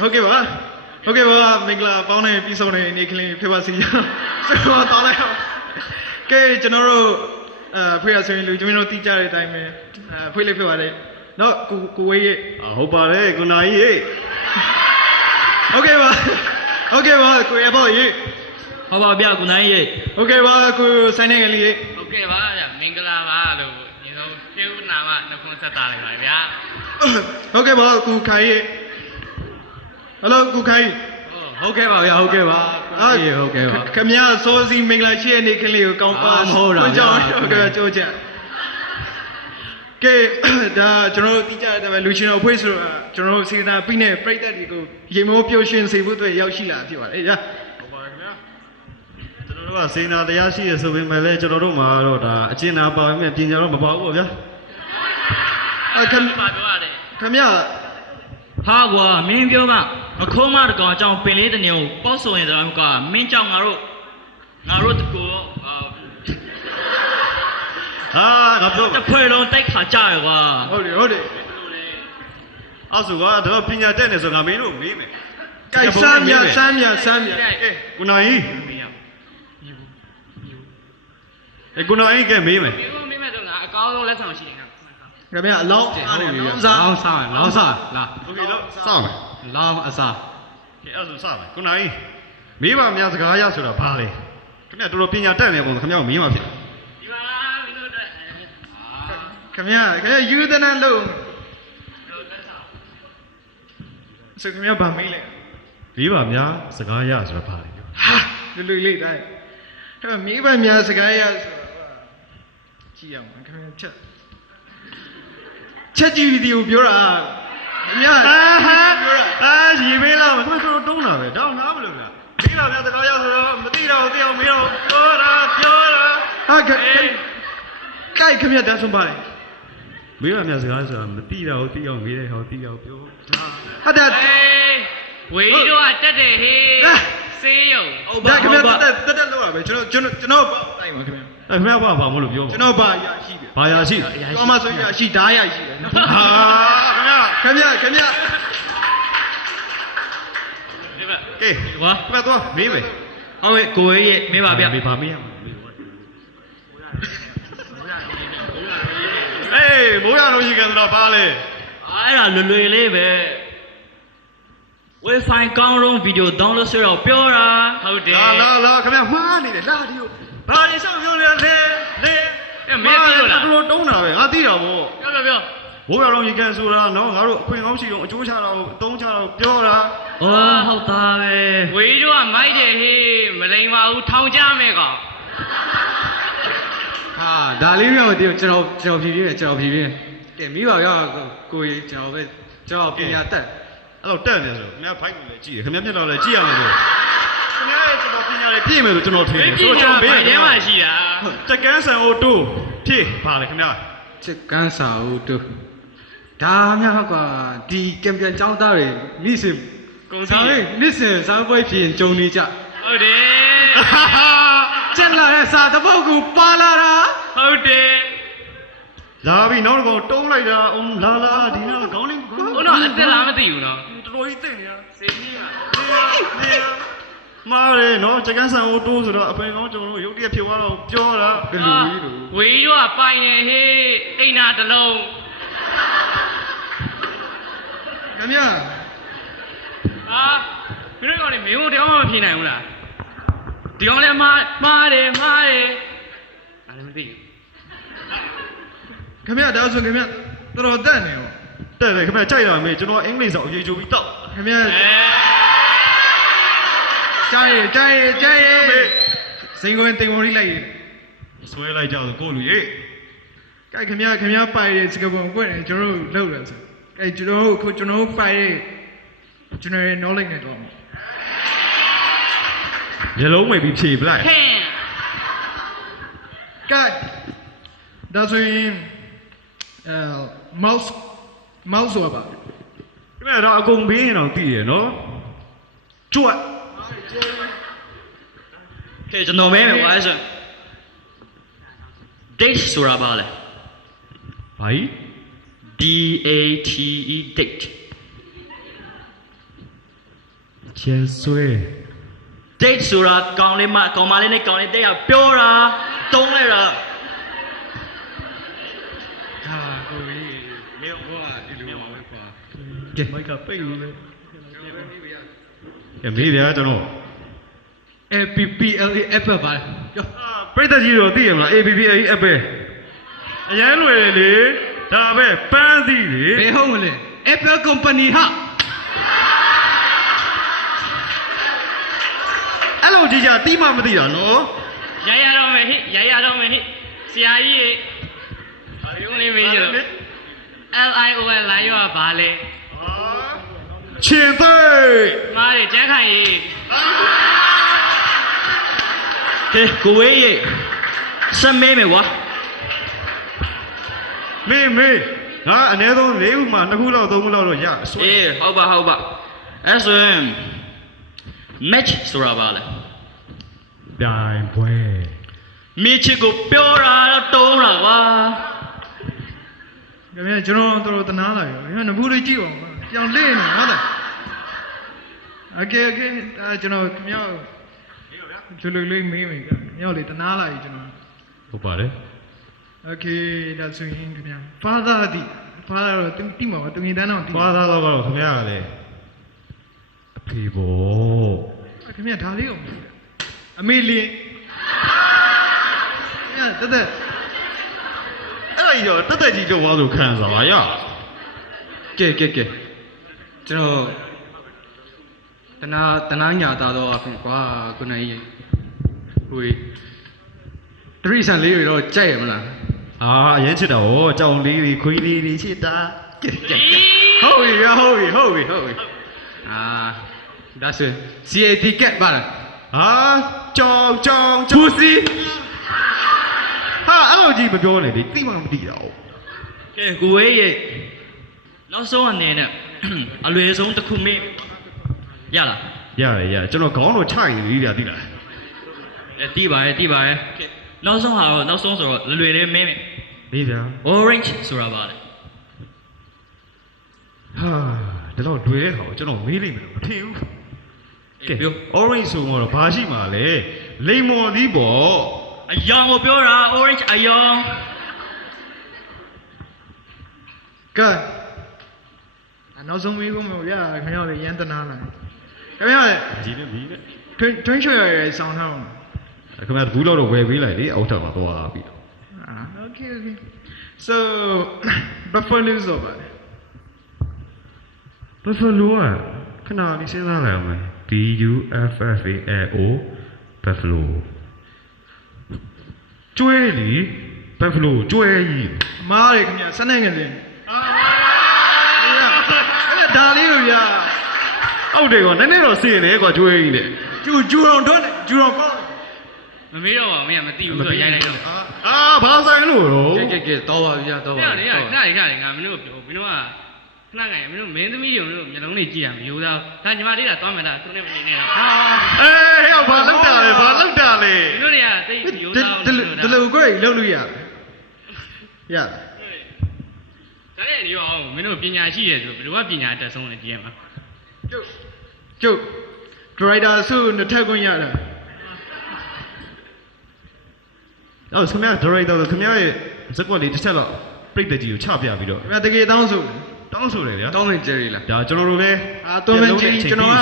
ဟုတ်ကဲ့ပါဟုတ်ကဲ့ပါမင်္ဂလာပေါင်းတဲ့ပြီးဆုံးတဲ့နေ့ကလေးဖြစ်ပါစေကျွန်တော်တောင်းလိုက်အောင်ကဲကျွန်တော်တို့ဖွေရဆိုရင်လူကျွန်တော်တို့တီးကြတဲ့အတိုင်းပဲဖွေလေးဖြစ်ပါတယ်နော်ကိုဝေးရဲ့ဟုတ်ပါတယ်ကိုနာကြီးရေဟုတ်ကဲ့ပါဟုတ်ကဲ့ပါကိုရဖို့ရေဟုတ်ပါဗျာကိုနိုင်ရေဟုတ်ကဲ့ပါကိုဆိုင်နေကလေးရေဟုတ်ကဲ့ပါဗျာမင်္ဂလာပါလို့ညီဆုံးကျေးဇူးနာမနှုတ်ခွန်းဆက်တာလိုက်ပါဗျာဟုတ်ကဲ့ပါကိုခိုင်ရေဟယ်လိုကိုခိုင်ဟုတ်ကဲ့ပါဗျာဟုတ်ကဲ့ပါဟုတ်ကဲ့ပါခင်ဗျာစောစီမင်္ဂလာရှိတဲ့နေ့ကလေးကိုကောင်းပါဟုတ်တာကြောင်းဟုတ်ကဲ့ကြိုးချကဲဒါကျွန်တော်တို့တီးကြတဲ့လူချင်းတော်ဖွေးဆိုတော့ကျွန်တော်တို့စေတနာပြီးနဲ့ပြိတ္တတွေကိုရေမိုးပျော်ရွှင်စေဖို့အတွက်ရောက်ရှိလာဖြစ်ပါတယ်ညာဟုတ်ပါခင်ဗျာကျွန်တော်တို့ကစေနာတရားရှိရဆိုပေမဲ့လည်းကျွန်တော်တို့မှာတော့ဒါအကျဉ်းနာပါပေမဲ့ပညာတော့မပါဘူးပေါ့ဗျာခင်ဗျာပြောရတယ်ခင်ဗျာဟာကွာမင်းပြောမှမခိုးမတကောင်အကြောင်းပင်လေးတနေကိုပေါ့ဆိုရင်တော့ကမင်းကြောင့်ငါတို့တကူငါပြောတစ်ဖွဲ့လုံးတိုက်ခါကြရကွာဟုတ်တယ်အဲ့ဆိုကတော့ပညာတက်နေဆိုငါမင်းတို့မေးမယ်ကဲစမ်းမြကဲကိုနိုင်ကြီးကိုနိုင်ကြီးကမေးမယ်မေးမယ်တော့ငါအကောင်းဆုံးလက်ဆောင်ရှိတယ်ခင်ဗျာအလောင်းလောင်းစားလာโอเคလို့စမယ်လောင်းအစားကဲအဲ့ဆိုစမယ်ကိုနိုင်ကြီးမေးပါများစကားရဆိုတာဘာလဲခင်ဗျာတော်တော်ပညာတက်နေပုံခင်ဗျာကိုမေးမှဖြစ်ဒီပါမင်းတို့အတွက်ခင်ဗျာယူသနာလို့ဆိုခင်ဗျာဗာမေးလိုက်မေးပါများစကားရဆိုတာဘာလဲဟာလွယ်လေးတိုင်းဒါမေးပါများစကားရဆိုတာကြည့်ရအောင်ခင်ဗျာချက်ကြည့်ဗီဒီယိုပြောတာမြတ်ရေမေးလာမသူတို့တုံးတာပဲတောင်းနားမလို့လားမေးပါများစကားရဆိုတော့မသိတော့သိအောင်မေးတော့ပြောတာဟာကဲခင်ဗျာတန်းဆုံးပါလေမေးပါများစကားဆိုတာမသိတော့သိအောင်မေးတယ်ဟောသိအောင်ပြောဟာဒါဝေးတော့တက်တယ်ဟေးစေးရုံဟုတ်ပါခင်ဗျာတက်လို့ရပဲကျွန်တော်တိုင်းပါခင်ဗျာခင်ဗျာဘာမလို့ပြောကျွန်တော်ဘာရရှိတယ်ဘာရရှိကောမဆိုရရှိဓာရရှိတယ်ဟာခင်ဗျာခင်ဗျာကဲဘာတော့မေးမယ်ဟုတ်ကဲ့ကိုရေမေးပါဗျာမေးပါမေးရမှာမေးပါမိုးရတော့ရှိကြတော့ပါလေအဲ့ဒါလွယ်လေးပဲ Wi-Fi ကောင်းတော့ဗီဒီယို download ဆိုတော့ပြောတာဟုတ်တယ်လာခင်ဗျာမှားနေတယ်လာဒီကိုဘာလို့ဆောက်ပြောလဲလေမင်းပြောလားတော်တုံးတာပဲငါသိတာဗောပြောမိုးရတော့ရေကန်ဆိုတာနော်ငါတို့အခွင့်ကောင်းရှိအောင်အကျိုးချတာကိုအသုံးချတာကိုပြောတာဟုတ်သားပဲဝေးတော့မိုက်တယ်ဟေးမလိမ်ပါဘူးထောင်ကြမယ်ကောင်ဟာဒါလေးမျိုးမသိဘူးကျွန်တော်ဖြည်းဖြည်းကဲမိပါဗျာကိုကြီးကျွန်တော်ပညာတက်အဲ့တော့တက်နေဆိုခင်ဗျာဖိုက်ကိုလည်းကြည့်တယ်ခင်ဗျာမျက်နှာလည်းကြည့်ရမယ်ဆိုခင်ဗျာရဲ့ကျွန်တော်ပညာလည်းပြည့်မယ်လို့ကျွန်တော်ထင်တယ်ဆိုတော့ကျွန်တော်ဘေးထဲမှာရှိတာတက်ကန်းဆန်အိုတိုးဖြည့်ပါလေခင်ဗျာတက်ကန်းဆန်အိုတိုးဒါများကွာဒီကံပြန်ចောင်းသားတွေမိစင်ကုန်စီမိစင်စားပွဲဖြင့်ဂျုံနေကြဟုတ်တယ်ကျက်လာတဲ့စာတပုတ်ကိုပါလာတာဟုတ်တယ်လာပြီနောက်တော့တုံးလိုက်တာလာဒီနောက်ခေါင်းလေးဘုန်းတော်အတက်လားမသိဘူးနော်တော်တော်ကြီးသိနေတာစေကြီးပါမားရနော်တက်ကန်းဆန်အိုတိုးဆိုတော့အပင်ကောင်းကျွန်တော်တို့ရုပ်တရက်ဖြစ်သွားတော့ပြောတာဘယ်လိုကြီးလို့ဝေးတော့ပိုင်နေဟေးအိမ်နာတလုံးခင်ဗျာဘယ်လိုကောင်လဲမင်းတို့တော့မဖြေနိုင်ဘူးလားဒီကောင်လည်းမှားတယ်အဲ့ဒါမသိဘူးခင်ဗျာဒါဆိုခင်ဗျာတော်တော်တက်နေရောတက်တယ်ခင်ဗျာကြိုက်တာမေးကျွန်တော်အင်္ဂလိပ်စာအရေးကြိုးပြီးတောက်ခင်ဗျာကြိုက်စိန်ဝင်တင်ဝင်လိုက်ဆွဲလိုက်ကြတော့ကိုလူကြီးကဲခင်ဗျာပိုင်တဲ့စကပုံကွနဲ့ကျွန်တော်တို့လောက်ရဆိုကဲကျွန်တော်တို့ပိုင်တဲ့ကျွန်တော်ရဲ့ knowledge နဲ့တော့ရလုံးမိတ်ပြီးဖြေပလိုက်ကဲဒါဆိုရင်mouse ဆိုတာပါခင်ဗျာတော့အကုန်ဘေးရင်တော့သိရနော်ကြွတ်ကဲကျွန်တော်မဲမယ်ကွာအဲ့ဆို date ဆိုတာပါလေဘာကြီး DATE date ချဲဆွဲ date ဆိုတာကောင်းလေးမကောင်းမလေးနဲ့ကောင်းလေးတဲ့ကပြောတာတုံးလိုက်တာ ဟာကိုကြီးမင်းဘောကဒီလိုပါပဲကွာ ကဲမိုက်ကပိတ်လို့လေ ကဲမေးဗျာကျွန်တော် APPLA app ပါပြော ပြိတ္တကြီးတော့သိရမလား APPA app ပဲအရန်လွယ်လေဒါပဲပန်းစီလေ ဘယ်ဟုတ်မလဲ Apple company ဟာ အဲ့လိုကြီးကြတိမှမသိတာနော် ရရတော့မယ်ဟိရရတော့မယ်ဟိဆရာကြီးရေဘာလို့လဲမေးကြတော့ LIOL လာရောပါလေ ချင်းသိ မားတယ်ကျန်းခိုင်ရေ ကဲကိုဝေးရေစမ်းမဲမယ်ကွာ မေးငါအနည်းဆုံး၄ခုမှ2ခုလောက်3ခုလောက်တော့ရဆွဲ အေးဟုတ်ပါအဲ့ဆိုရင် match ဆိုတာပါလေ ပြိုင်ပွဲ မိချစ်ကိုပြောတာတော့တုံးတာကွာ ခင်ဗျာကျွန်တော်တော်တနာလာရောခင်ဗျာနဘူးလေးကြည့်အောင်ပြောင်းလေးနေဟုတ်တယ်โอเคဒါကျွန်တော်ခင်ဗျာကျလိုလေးမေးမယ်ခင်ဗျာလေးတနာလာပြီကျွန်တော် ဟုတ်ပါတယ် โอเคဒါဆိုရင်ခင်ဗျာ father တော့တိမှာပါသူရင်တန်းတော့တိ ဖာသားတော့ကတော့ခင်ဗျားကလည်းအဖေဘော ခင်ဗျာဒါလေးအောင်အမေလေးတက် အဲ့ဒါကြီးတော့တက်ကြီးတော့ဝါဆိုခံစားရ ကဲကျွန်တော်တနာညာသားတော့အဖေကွာကိုနိုင်ကြီးဟိုတရိစံလေးတွေတော့ကြိုက်ရမလား အာအရင်ချစ်တာဟောကြောင်လေးတွေခွေးလေးတွေချစ်တာကဲဟုတ်ပြီအာဒါဆို CAT ကက်ပါလား ဟာကြောင်ပူစီဟာအဲ့လိုကြီးမပြောနဲ့ဒီတိမှမသိတာ哦 ကဲကိုဝေးရေနောက်ဆုံးအနေနဲ့အလွယ်ဆုံးတစ်ခုမေးရလား ရကျွန်တော်ခေါင်းတော့ချရင်လေးတာသိလား တီးပါရဲ့နောက်ဆုံးဆိုတော့လွယ်လေးမေးမယ် လေးဗျာ orange ဆိုတာပါလေ ဟာဒါတော့တွေ့တဲ့ဟာကိုကျွန်တော်မေးလိုက်မယ်လို့မထင်ဘူးကဲ ပြော orange ဆိုတော့ဘာရှိမှာလဲလိမ္မော်သီးပေါ့ အယောင်ကိုပြောတာ orange အယောင် ကဲနောက်ဆုံးမေးဖို့မဟုတ်ရခင်ဗျာလေးရန်တနာလာခင်ဗျာလေး ဒီလိုပြီးလေ တွင်းချွေရဆောင်းထားအောင် ခင်ဗျာဘူးတော့ဝယ်ပေးလိုက်လေအောက်ထပ်မှာသွားပြီးတော့ Okay. So, Buffalo ဆိုပါ Buffalo ကခဏလေးစဉ်းစားလိုက်အောင်မယ် BUFFALO Buffalo ကျွဲလီ Buffalo ကျွဲကြီး မားရခင်ဗျာစနေငယ်လေးဒါလေးလို့ရ အောက်တယ်ကောနည်းနည်းတော့စင်နေကွာကျွဲကြီးနဲ့ ကျူအောင်တော့ကျူအောင်ကော မမေးတော့ပါမင်းကမသိဘူးဆိုရိုက်လိုက်တော့ အာဘာဆိုင်လို့တော့ ကဲတော့ပါဗျာတော့ပါ ခဏလေးငါမင်းတို့ပြောမင်းတို့ကခဏငယ်မင်းတို့မင်းသမီးတွေမင်းတို့မျိုးလုံးလေးကြည့်ရမလို့ဒါညီမလေးကသွားမယ်ဒါသူနဲ့မနေနဲ့တော့ အေးဟဲ့ဘာလောက်တာလဲ မင်းတို့တွေကတိတ်ရိုးသားအောင် ဒီလိုကိုယ်လုံးလို့ရ ဒါနဲ့နေရောမင်းတို့ပညာရှိတယ်ဆိုဘယ်လိုကပညာအတက်ဆုံးလဲကြည့်ရမှာ ကျုပ် driver ဆုနှစ်ထပ်ခွင့်ရတာ အော်ခင်ဗျာ director ဆိုခင်ဗျာရဲ့ဇက်ကွက်လေးတစ်ချက်တော့ပြိတ္တကြီးကိုချပြပြီးတော့ ခင်ဗျာတကယ်တောင်းဆို တောင်းဆိုတယ်ဗျာ တောင်းနေကြရည်လား ဒါကျွန်တော်တို့လည်း တွန်းလန်းကြီးကျွန်တော်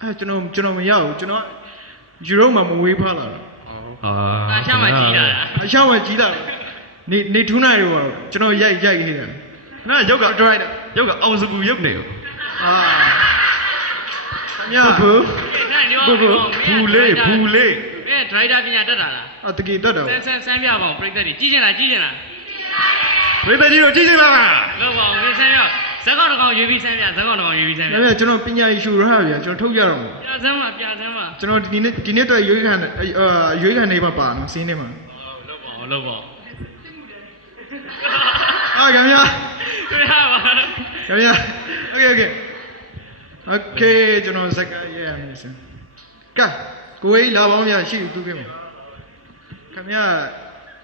ကကျွန်တော်မရဘူးကျွန်တော်ယူရိုမှာမဝေးဖားလာတာ အာ အချမ်းမှကြီးတာလား အရှောင်းကကြီးလာနေထူးနိုင်ရောကျွန်တော်ရိုက်ခဲ့တယ် နားရုပ်က driver ရုပ်ကအောင်စကူရုပ်နေရော အာခင်ဗျာ ဘူး နဲ့နေရော ဘူးလေး မင်းဒရိုက်တာပညာတက်တာလား တကယ်တတ်တော့ ဆန်းပြပါဦးပြိတ္တတွေကြီးကျင်လား ပြိတ္တကြီးတို့ကြည့်ကြလား လောက်ပါဦးမင်းဆန်းပြဇက်ကောင်တစ်ကောင်ရွေးပြီးဆန်းပြဇက်ကောင်တစ်ကောင်ရွေးပြီးဆန်းပြ ခင်ဗျာကျွန်တော်ပညာရေးရှူရဟာဗျာကျွန်တော်ထုတ်ရတော့မှာ ပြဆန်းပါကျွန်တော်ဒီနေ့တော့ရွေးခံနေမှာပါနော်စင်းနေမှာ လောက်ပါ အာခင်ဗျာ တွေ့ရပါ ခင်ဗျာ Okay ကျွန်တော်စကားရေးရမယ်စမ်းကဲကိုယ်လာပေါင်းရရှိသူခင်ဗျာခင်ဗျာ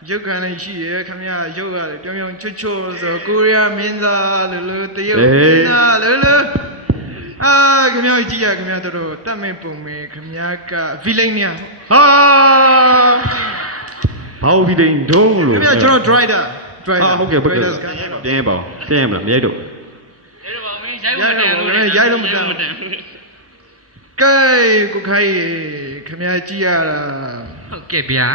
ရုပ်ခံလေးရှိရခင်ဗျာရုပ်ရတယ်ပြောင်းချွတ်ဆိုကိုရီးယားမင်းသားလို့တရုတ်မင်းသားလို့အာခင် ခင်ဗျားကြည့်ရခင်ဗျားတို့တတ်မဲ့ပုံမဲ့ခင်ဗျားက villain เนี่ย ဟာဘာဝီဒိန်ဒုံးလို့ ခင်ဗျားကျွန်တော် driver ဟာဟုတ်ကဲ့ဟုတ်ကဲ့ driver စကား ပြင်းပါဦးပြင်းမလားမရိုက်တော့ ရဲတော့ပါမင်းရိုက်လို့မတန်ဘူး ကဲကိုခိုင်းခင်ဗျားကြည့်ရတာ ဟုတ်ကဲ့ဗျာ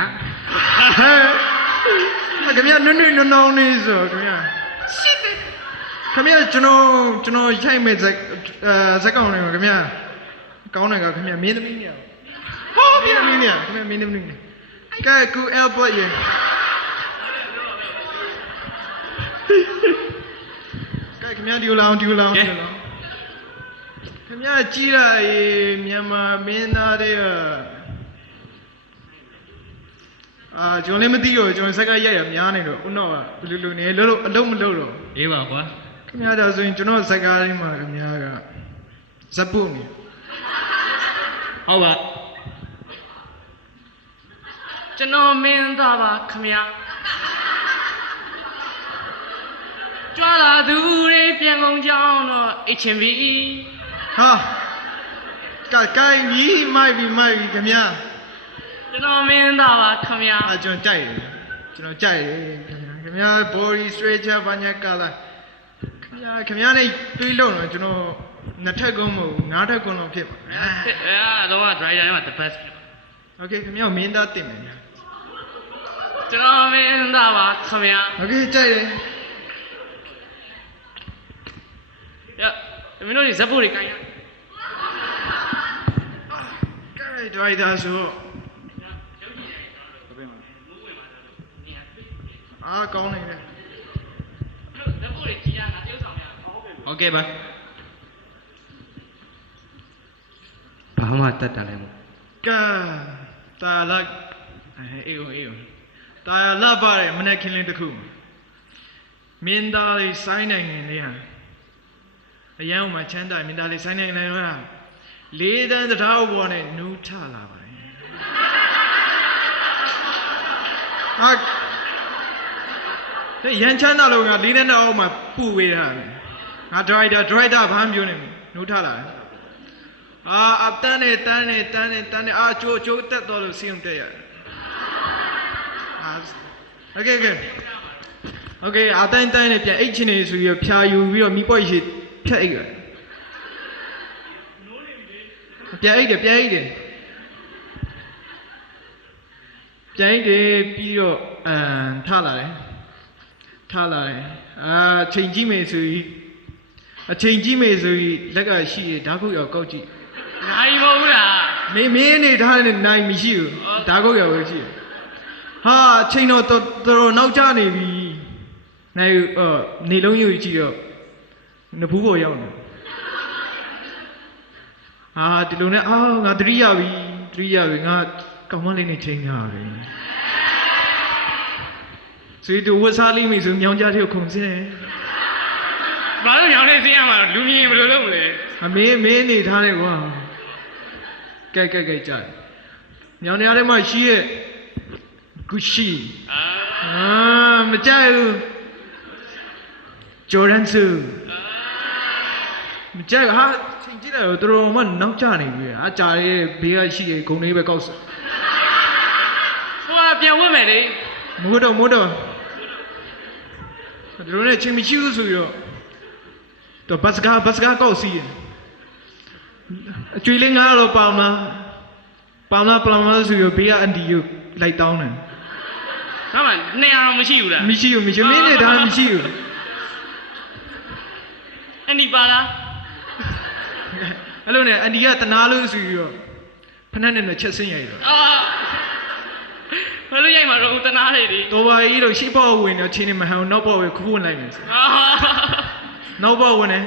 ဟဲ့ခင်ဗျားနွန်းနွန်းနောင်းနေဆိုခင်ဗျာရှစ်ခင်ဗျားကျွန်တော်ရိုက်မဲ့ဇက်ကောင်လေးခင်ဗျာကောင်းတယ်ကခင်ဗျာမင်းသမီးเนี่ยဟောမင်းသမီးเนี่ยခင်ဗျာမင်းသမီးเนี่ยကဲကူ airport ရေကဲခင်ဗျာဒီလိုလောင်းခင်ဗျာကြည့်ရမြန်မာမင်းသားတွေကကျွန်တော်လည်းမသိတော့ကျွန်တော်စက်ကရိုက်ရများနေတော့ဦးတော့ကလူနေလို့အလုံးမလုံးတော့ အေးပါကွာ ခင်ဗျာဒါဆိုရင်ကျွန်တော်စက်ကားလေးမှာခင်ဗျာကဇပုတ်နေ ဟုတ်ပါ ကျွန်တော်မင်းသားပါခမညာကြွားလာသူတွေပြန်ကုန်ကြောင်းတော့အချင်းပြီ ဟာကိုင်းကြီးမိုက်ပြီခင်ဗျာ ကျွန်တော်မင်းသားပါခမညာ ကျွန်တော်ကြိုက်တယ်ခင်ဗျာ body stretcher ဘာညာကလာခင်ဗျာနဲ့တွေးလို့တော့ကျွန်တော်နှစ်ထပ်ကုန်းမဟုတ်ငါးထပ်ကုန်းတော့ဖြစ်ပါ တော့ driver မှာ the best โอเคခင်ဗျာမင်းသားတင်တယ်ညာ ကျွန်တော်မင်းသားပါခမညာ โอเคကြိုက်တယ် မင်းတို့ဇက်ဖို့တွေကိုင်းရ ကဲဒရိုက်တာဆိုကောင်းနေတယ် ဇက်ဖို့တွေကြီးရတာပြုတ်ဆောင်ရ ဟုတ်ကဲ့ပါ ဘာမှတတ်တာလည်းမဟုတ် ကဲတာလာအေးတာလာပါတယ်မနေ့ခင်းလေးတစ်ခုမင်းသားလေးစိုင်းနိုင်နေလေဟာအရန်မှာချမ်းသာမင်းသားလေးစိုင်းနိုင်နေလားလေးတန်းသထားဘောနဲ့နူးထလာပါတယ်ရန်ချမ်းသာလို့ငါလေးတန်းတော့အောက်မှာပူဝေးတာငါဒရိုက်တာဘာမှပြောနေနူးထလာတယ်အတန်းနဲ့တန်းနဲ့ကြိုးတက်တော့လို့စီးုံတက်ရတယ်โอเคအတန်းနဲ့ပြန်အိတ်ချင်နေဆိုပြီးဖြာယူပြီးတော့မိပွက်ရှိဖြတ်အိတ်ရတယ်ပြန်အိတ်တယ်ပြီးတော့ထလာတယ်ချိန်ကြည့်မယ်ဆိုပြီးအချိန်ကြီးမေဆိုပြီးလက်ကရှိရဓာတ်ကုတ်ရောက်ကောက်ကြည့် နိုင်မဟုတ်လား မင်းနေထားတဲ့နိုင်မရှိဘူးဓာတ်ကုတ်ရောက်ပဲရှိဟာအချိန်တော့တော်နောက်ကျနေပြီနိုင်နေလုံးယူကြည့်တော့နဖူးပေါ်ရောက်နေဒီလိုနဲ့ငါသတိရပြီငါကောင်မလေးနဲ့ချိန်ရတယ်ဆိုတော့ဝတ်စားလိမ့်မယ်ဆိုမြောင်ကြားတဲ့ခုံစင်းတယ် ဘာလို့ရောင်းနေစင်းရမှာလူမြင်ဘယ်လိုလုပ်မလဲ မင်းနေထားတယ်ကွာကြိုက်ကြညောင်နေရာထဲမှာရှိရဲ့ဂူရှိမကြိုက်ဘူးဂျော်ဒန်ဆူမကြိုက်ဟာချိန်ကြည့်တယ်တော်မှနောက်ကျနေပြီကြာရဲ့ဘေးကရှိရဲ့ဂုံလေးပဲကောက်စ ဟိုကပြန်ဝတ်မယ်လေ မိုးတော့ဒီလိုနဲ့ချိန်မရှိဘူးဆိုပြီးတော့ဘတ်စကားကောက်စီးအကျွေးလေးငါတော့ပေါင်လားဆိုပြီးဘေးကအန်တီကိုလိုက်တောင်းတယ် ဒါမှနေရာတော့မရှိဘူးလား မရှိဘူးမင်းနေတာမရှိဘူး အန်ဒီပါလား အဲ့လိုနဲ့အန်တီကတနာလို့ဆိုပြီးတော့ဖနက်နဲ့ချက်ဆင်းရိုက်တော့ ဘယ်လိုရိုက်မှာတော့တနာလေဒီ တော်ပါကြီးတော့ရှေ့ဘောက်ဝင်တော့ချင်းနေမဟန်နောက်ဘောက်ပဲခူးဝင်လိုက်မယ်နောက်ဘောက်ဝင်တယ်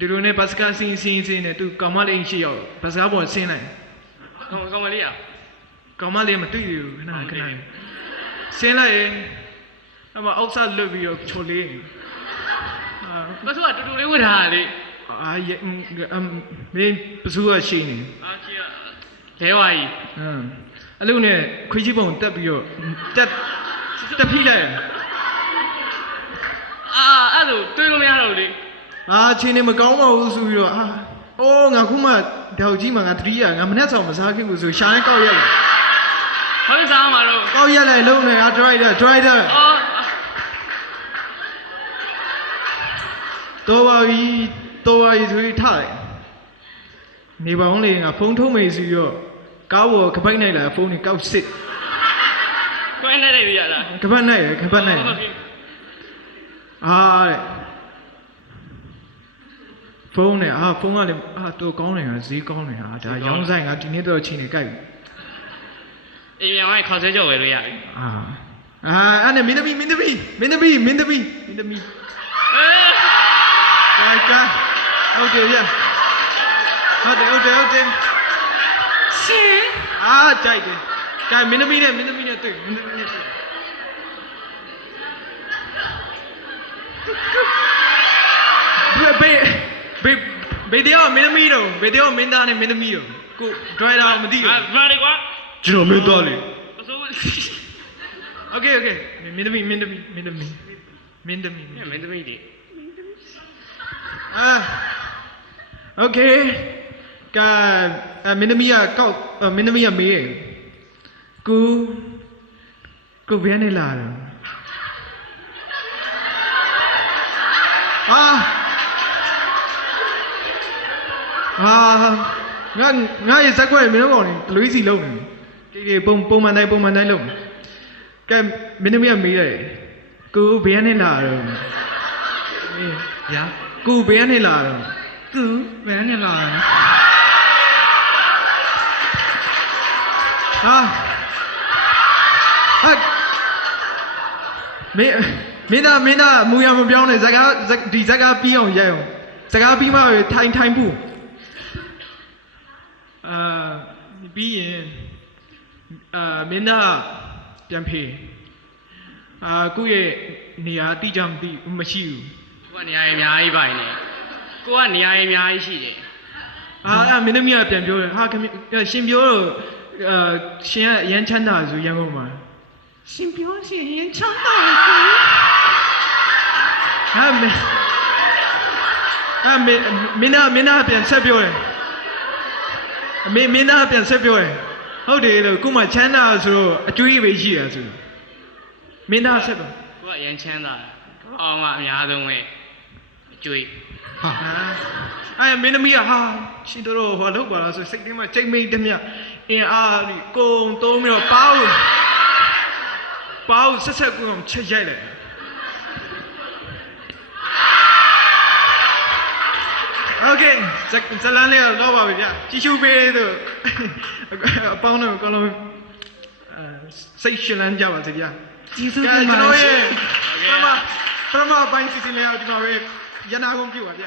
ဒီလိုနဲ့ဘတ်စကားစင်းနဲ့သူကောင်မလေးရှိရောက်ဘတ်စကားပေါ်ဆင်းလိုက် ကောင်မလေးอ่ะ ကောင်မလေးမတွေ့ဘူးခဏဆင်းလိုက်ရင်အမအောက်စားလွတ်ပြီးတော့ချိုလေး ဘာလို့တူတူလေးဝတ်ထားတာလေ မင်းပစုကရှိနေ ချီရလဲဝါကြီး အဲ့လိုနဲ့ခွေးကြီးပုံတက်ပြီးတော့တက်ဖိလိုက် အဲ့လိုတွေးလို့မရတော့လေ ဟ ချင်းနေမကောင်းပါဘူးဆိုပြီးတော့အိုးငါခုမှတောက်ကြီးမှငါ3ရငါမနဲ့ဆောင်မစားခဲ့ဘူးဆိုရှာရင်ကောက်ရက်လိုက် ဘာလို့စားမှာတော့ ကောက်ရက်လိုက်လုံးနေdriver အော် တော်ပါပြီဆိုပြီးထားတယ်နေပါအောင်လေငါဖုန်းထုံးမေးစီတော့ကားပေါ်ခပိုက်နိုင်လာဖုန်းကြီးကောက်စစ် ကိုင်းနေရလား ခပတ်နိုင်ရတဲ့တဲ့ဖုန်းနဲ့ဖုန်းကလည်းတော်ကောင်းတယ်ငါဈေးကောင်းတယ်ဒါရောင်းဆိုင်ငါဒီနေ့တော့ချိန်နေကြိုက်ပြီ အေးမြန်ဝိုင်းခေါ်ဆွဲကြော်ဝယ်လို့ရပြီ အဲ့နဲ့မင်းသမီးကဲကဲဟုတ်တယ်ဗျဟုတ်တယ်ရှင် ကြိုက်တယ်ကဲမင်းသမီးနဲ့တွေ့ဘေးတရားမင်းသမီးတော့ဘေးတရားမင်းသားနဲ့မင်းသမီးတော့ကို driver မသိဘူး ဘာလဲကွာ ကျွန်တော်မင်းသားလေ အစိုး Okayမင်းသမီးမင်းသမီးဒီ Okay ကမင်းသမီးကောက်မင်းသမီးမေးကိုဘယ်နဲ့လာတော့ငါရစက်ခွဲမင်းတို့ကောင်လူကြီးစီလုံးနေကေပုံမှန်တိုင်းလုံးကဲမင်းသမီးမေးတယ်ကိုဘယ်နဲ့လာတော့ကိုဘယ်နဲ့လာတော့မင်းသားမူရမပြောင်းနဲ့ဒီဇကာပြီးအောင်ရိုက်အောင်ဇကာပြီးမှထိုင်ဖို့ပြီးရင်မင်းသားပြန်ဖေးကိုယ့်ရဲ့နေရာတိကျမရှိဘူး ကိုကနေရာအများကြီးပါနေကိုကနေရာအများကြီးရှိတယ် မင်းသမီးကပြန်ပြောတယ်ရှင်ပြောတော့ရှင်ကရမ်းချမ်းသာဆိုရန်ကုန်မှာရှင်ပြောရှင်ရမ်းချမ်းသာမင်းသားပြန်ဆက်ပြောတယ်မင်းသားပြန်ဆက်ပြောတယ်ဟုတ်တယ်လို့ခုမှချမ်းသာဆိုတော့အကျွေးပဲရှိတာဆိုမင်းသားဆက်ပြော ကိုကရမ်းချမ်းသာအောင်ကအများဆုံးပဲအကျွေး မင်းသမီးရှင်တို့ဟောလောက်ပါလားဆိုစိတ်ထဲမှာချိန်မိတ်တမျှအင်းကုံသုံးပြီးတော့ပေါက်ဆက်ကူအောင်ချက်ရိုက်လိုက်โอเคဇလန်လေးတော့ပါပြီဗျကြည့်ရှုပေးသူအပေါင်းတော့ကောင်းလုံးစိတ်ရှင်လန်းကြပါစေဗျကျေးဇူးတင်ပါတယ်ပထမပိုင်းစီစဉ်လေးအောင်ဒီမှာပဲရနာကုန်ပြုပါဗျ